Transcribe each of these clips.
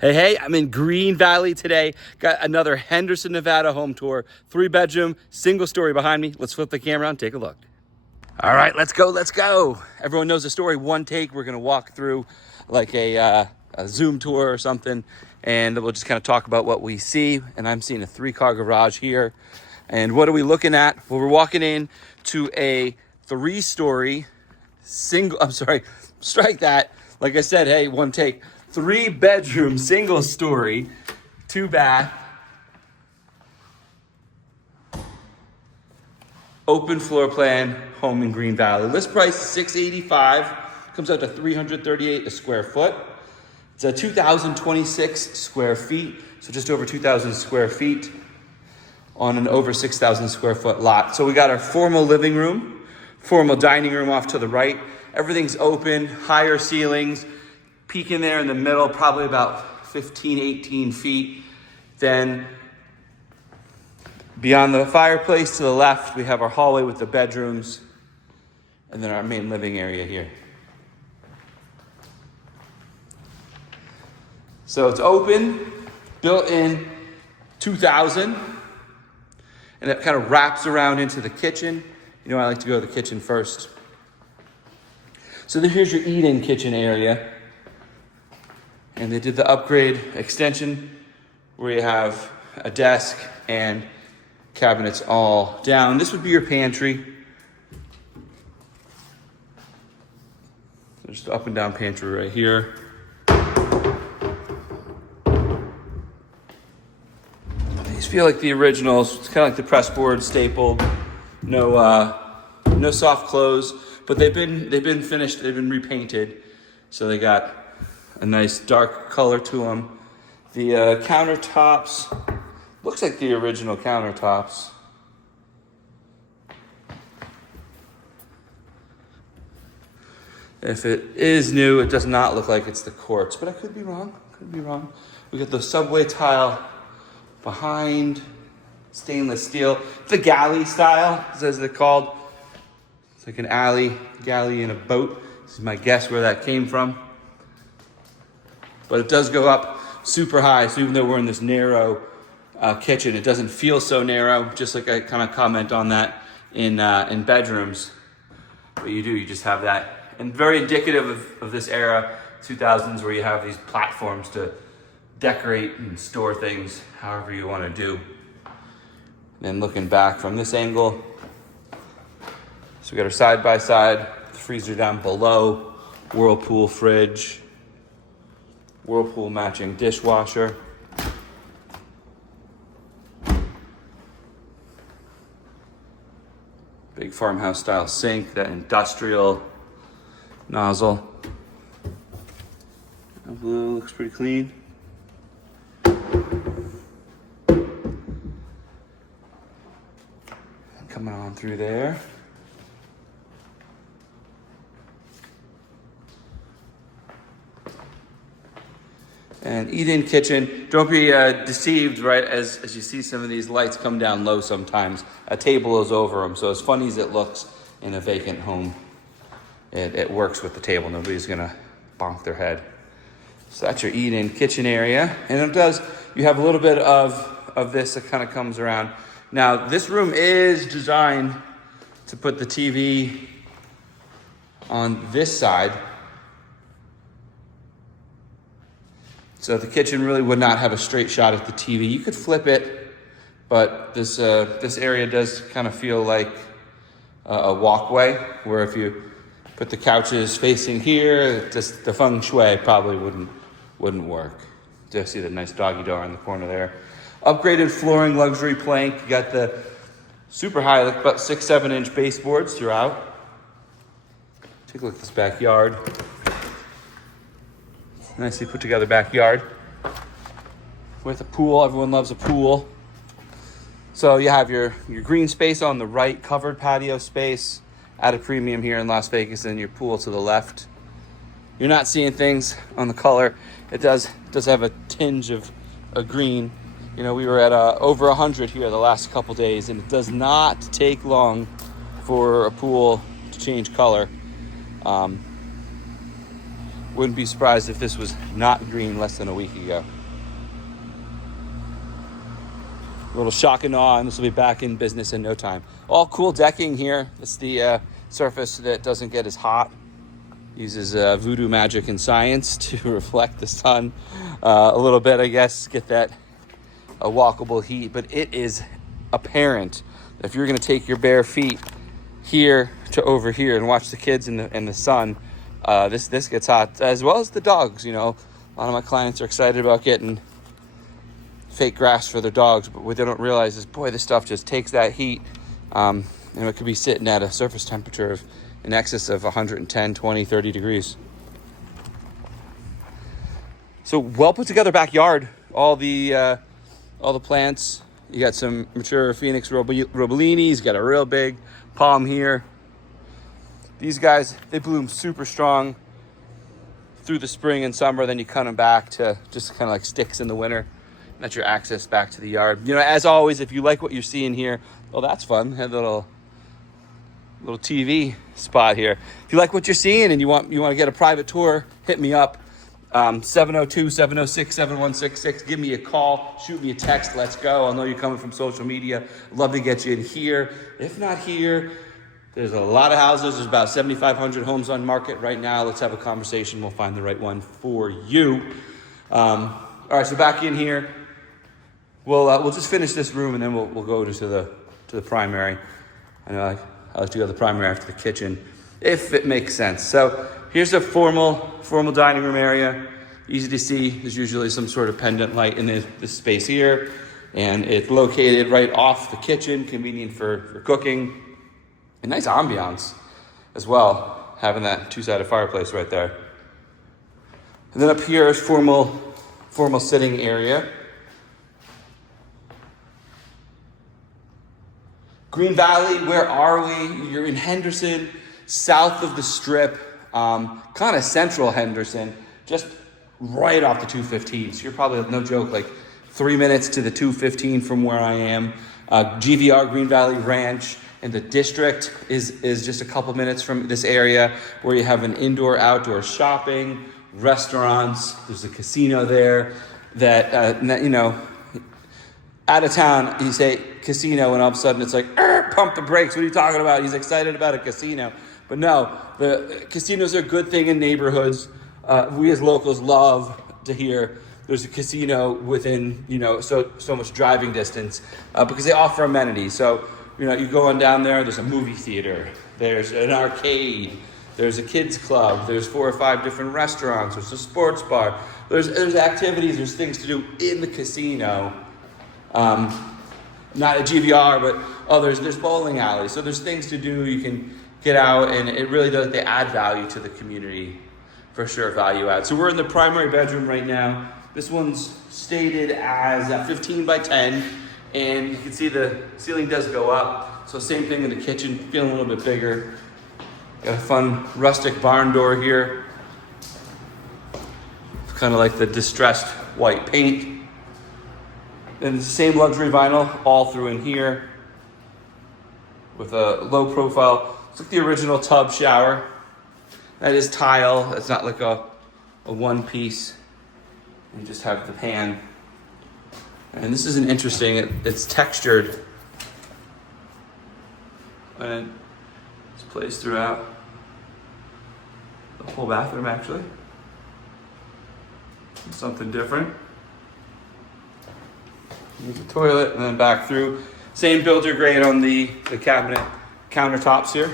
Hey, I'm in Green Valley today. Got another Henderson, Nevada home tour. 3-bedroom, single story behind me. Let's flip the camera and take a look. All right, let's go. Everyone knows the story, one take. We're gonna walk through like a Zoom tour or something, and we'll just kind of talk about what we see. And I'm seeing a 3-car garage here. And what are we looking at? Well, we're walking in to a 3-story strike that. Like I said, hey, one take. 3-bedroom, single story, 2-bath, open floor plan home in Green Valley. List price $685, comes out to $338 a square foot. It's a 2,026 square feet, so just over 2,000 square feet on an over 6,000 square foot lot. So we got our formal living room, formal dining room off to the right. Everything's open, higher ceilings. Peak in there in the middle, probably about 15, 18 feet. Then beyond the fireplace to the left, we have our hallway with the bedrooms, and then our main living area here. So it's open, built in 2000, and it kind of wraps around into the kitchen. You know, I like to go to the kitchen first. So then here's your eat-in kitchen area. And they did the upgrade extension where you have a desk and cabinets all down. This would be your pantry. There's the up and down pantry right here. These feel like the originals. It's kind of like the press board stapled. No soft close, but they've been finished. They've been repainted, so they got a nice dark color to them. The countertops, looks like the original countertops. If it is new, it does not look like it's the quartz, but I could be wrong. We got the subway tile behind, stainless steel. The galley style, as they're called. It's like an galley in a boat. This is my guess where that came from. But it does go up super high, so even though we're in this narrow kitchen, it doesn't feel so narrow, just like I kind of comment on that in bedrooms. But you just have that. And very indicative of this era, 2000s, where you have these platforms to decorate and store things however you want to do. And then looking back from this angle, so we got our side-by-side, the freezer down below, Whirlpool fridge, Whirlpool matching dishwasher. Big farmhouse style sink, that industrial nozzle. That blue looks pretty clean. Coming on through there. And eat-in kitchen. Don't be deceived, right, as you see some of these lights come down low sometimes. A table is over them, so as funny as it looks in a vacant home, it works with the table. Nobody's gonna bonk their head. So that's your eat-in kitchen area. And you have a little bit of this that kind of comes around. Now, this room is designed to put the TV on this side. So the kitchen really would not have a straight shot at the TV. You could flip it, but this area does kind of feel like a walkway, where if you put the couches facing here, just the feng shui probably wouldn't work. Just see the nice doggy door in the corner there. Upgraded flooring, luxury plank. You got the super high, like about 6-7 inch baseboards throughout. Take a look at this backyard. Nicely put together backyard with a pool. Everyone loves a pool. So you have your green space on the right, covered patio space at a premium here in Las Vegas, and your pool to the left. You're not seeing things on the color. It does have a tinge of a green. You know, we were at over 100 here the last couple days, and it does not take long for a pool to change color. Wouldn't be surprised if this was not green less than a week ago. A little shock and awe, and this will be back in business in no time. All cool decking here. It's the surface that doesn't get as hot. Uses voodoo magic and science to reflect the sun a little bit, I guess, get that walkable heat. But it is apparent that if you're going to take your bare feet here to over here and watch the kids in the sun, this gets hot, as well as the dogs. You know, a lot of my clients are excited about getting fake grass for their dogs, but what they don't realize is, boy, this stuff just takes that heat, and it could be sitting at a surface temperature of in excess of 110, 20, 30 degrees. So well put together backyard. All the plants. You got some mature Phoenix Robilinis. Got a real big palm here. These guys, they bloom super strong through the spring and summer. Then you cut them back to just kind of like sticks in the winter. That's your access back to the yard. You know, as always, if you like what you're seeing here, well, that's fun. Have a little TV spot here. If you like what you're seeing and you want to get a private tour, hit me up. 702-706-7166. Give me a call. Shoot me a text. Let's go. I'll know you're coming from social media. I'd love to get you in here. If not here, there's a lot of houses. There's about 7,500 homes on market right now. Let's have a conversation. We'll find the right one for you. All right, so back in here. We'll just finish this room and then we'll go to the primary. I know I like to go to the primary after the kitchen, if it makes sense. So here's a formal dining room area. Easy to see. There's usually some sort of pendant light in this space here, and it's located right off the kitchen, convenient for cooking. A nice ambiance as well, having that two-sided fireplace right there. And then up here is formal sitting area. Green Valley, where are we? You're in Henderson, south of the Strip, kind of central Henderson, just right off the 215. So you're probably, no joke, like 3 minutes to the 215 from where I am. GVR, Green Valley Ranch, and the district is just a couple minutes from this area, where you have an indoor-outdoor shopping, restaurants. There's a casino there that, out of town, you say casino, and all of a sudden it's like, pump the brakes. What are you talking about? He's excited about a casino. But no, the casinos are a good thing in neighborhoods. We as locals love to hear there's a casino within, so much driving distance, because they offer amenities. So, you go on down there's a movie theater, there's an arcade, there's a kids club, there's 4 or 5 different restaurants, there's a sports bar, there's activities, there's things to do in the casino. Not a GVR, but there's bowling alleys. So there's things to do. You can get out, and it really does. They add value to the community, for sure. Value add. So we're in the primary bedroom right now. This one's stated as 15 by 10, and you can see the ceiling does go up. So same thing in the kitchen, feeling a little bit bigger. Got a fun rustic barn door here. It's kind of like the distressed white paint. And it's the same luxury vinyl all through in here with a low profile. It's like the original tub shower. That is tile. It's not like a one piece. You just have the pan. And this is an interesting, it's textured. And it's placed throughout the whole bathroom, actually. Something different. Use the toilet and then back through. Same builder grade on the cabinet countertops here.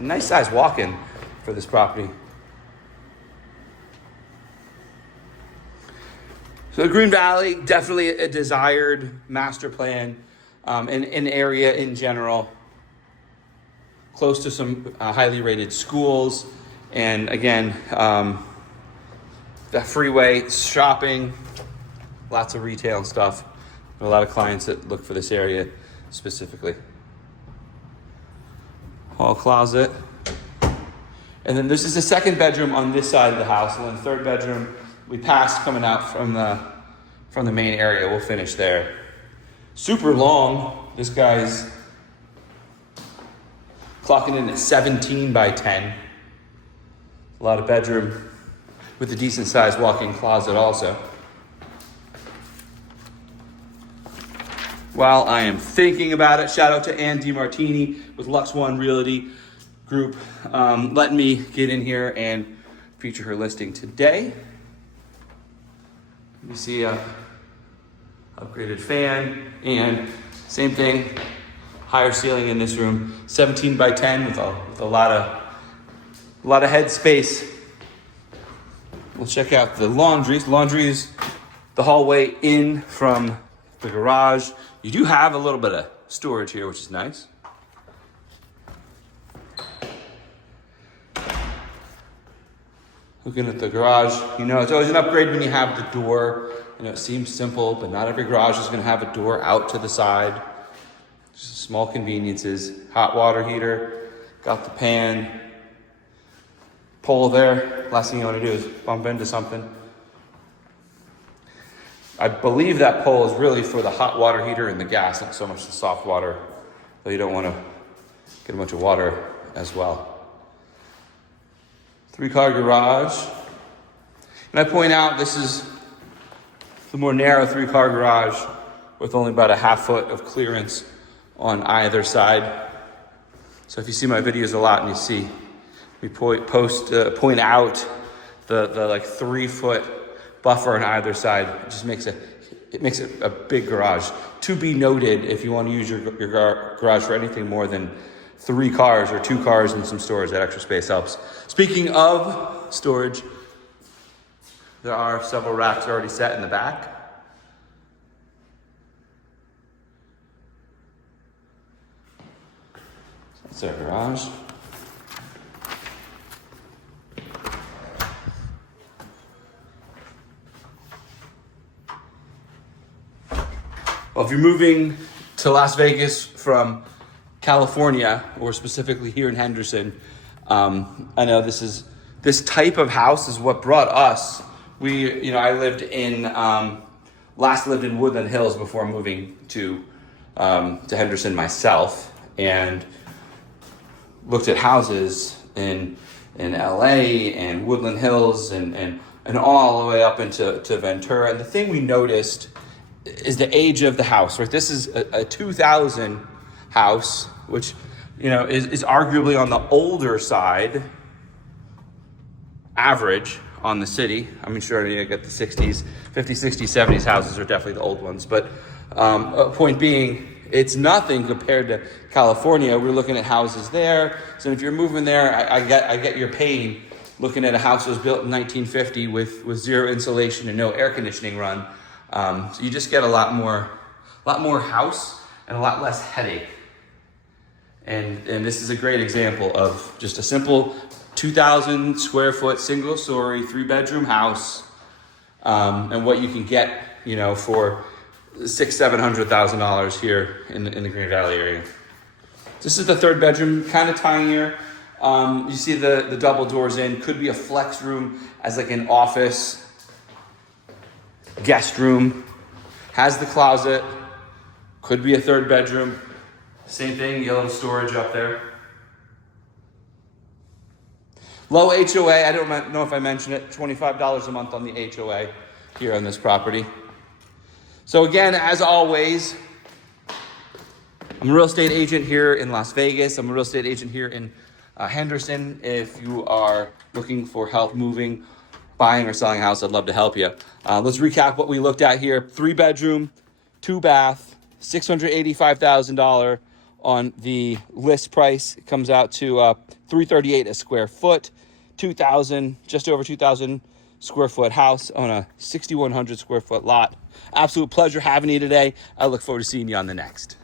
Nice size walk-in for this property. So Green Valley, definitely a desired master plan, and an area in general. Close to some highly rated schools, and again, the freeway, shopping, lots of retail and stuff. There are a lot of clients that look for this area specifically. Hall closet. And then this is the second bedroom on this side of the house. And then the third bedroom, we passed coming out from the main area. We'll finish there. Super long. This guy's clocking in at 17 by 10. A lot of bedroom with a decent sized walk-in closet also. While I am thinking about it, shout out to Ann DiMartini with Lux One Realty Group, letting me get in here and feature her listing today. You see a upgraded fan, and same thing, higher ceiling in this room, 17 by 10 with a lot of head space. We'll check out the laundry. Laundry is the hallway in from the garage. You do have a little bit of storage here, which is nice. Looking at the garage, it's always an upgrade when you have the door. It seems simple, but not every garage is going to have a door out to the side. Just small conveniences. Hot water heater, got the pan, pole there. Last thing you want to do is bump into something. I believe that pole is really for the hot water heater and the gas, not so much the soft water, though you don't want to get a bunch of water as well. 3-car garage. And I point out this is the more narrow 3-car garage with only about a half foot of clearance on either side. So if you see my videos a lot and you see me point out the like 3-foot buffer on either side, it just makes it a big garage. To be noted, if you want to use your garage for anything more than 3 cars or 2 cars and some storage, that extra space helps. Speaking of storage, there are several racks already set in the back. That's our garage. Well, if you're moving to Las Vegas from California, or specifically here in Henderson, I know this type of house is what brought us. I lived in Woodland Hills before moving to Henderson myself, and looked at houses in LA and Woodland Hills and all the way up into Ventura. And the thing we noticed is the age of the house, right? This is a 2000 house, which, is arguably on the older side, average on the city. I mean, sure, you get the 60s, 50s, 60s, 70s houses are definitely the old ones. But point being, it's nothing compared to California. We're looking at houses there. So if you're moving there, I get your pain looking at a house that was built in 1950 with zero insulation and no air conditioning run. So you just get a lot more house and a lot less headache. And this is a great example of just a simple 2,000 square foot single story 3-bedroom house, and what you can get, for $600,000-$700,000 here in the Green Valley area. This is the 3rd bedroom, kind of tinier. You see the double doors in. Could be a flex room as like an office, guest room. Has the closet. Could be a 3rd bedroom. Same thing, yellow storage up there. Low HOA, I don't know if I mentioned it, $25 a month on the HOA here on this property. So again, as always, I'm a real estate agent here in Las Vegas. I'm a real estate agent here in Henderson. If you are looking for help moving, buying, or selling a house, I'd love to help you. Let's recap what we looked at here. 3-bedroom, 2-bath, $685,000 on the list price. It comes out to $338 a square foot, just over 2,000 square foot house on a 6,100 square foot lot. Absolute pleasure having you today. I look forward to seeing you on the next.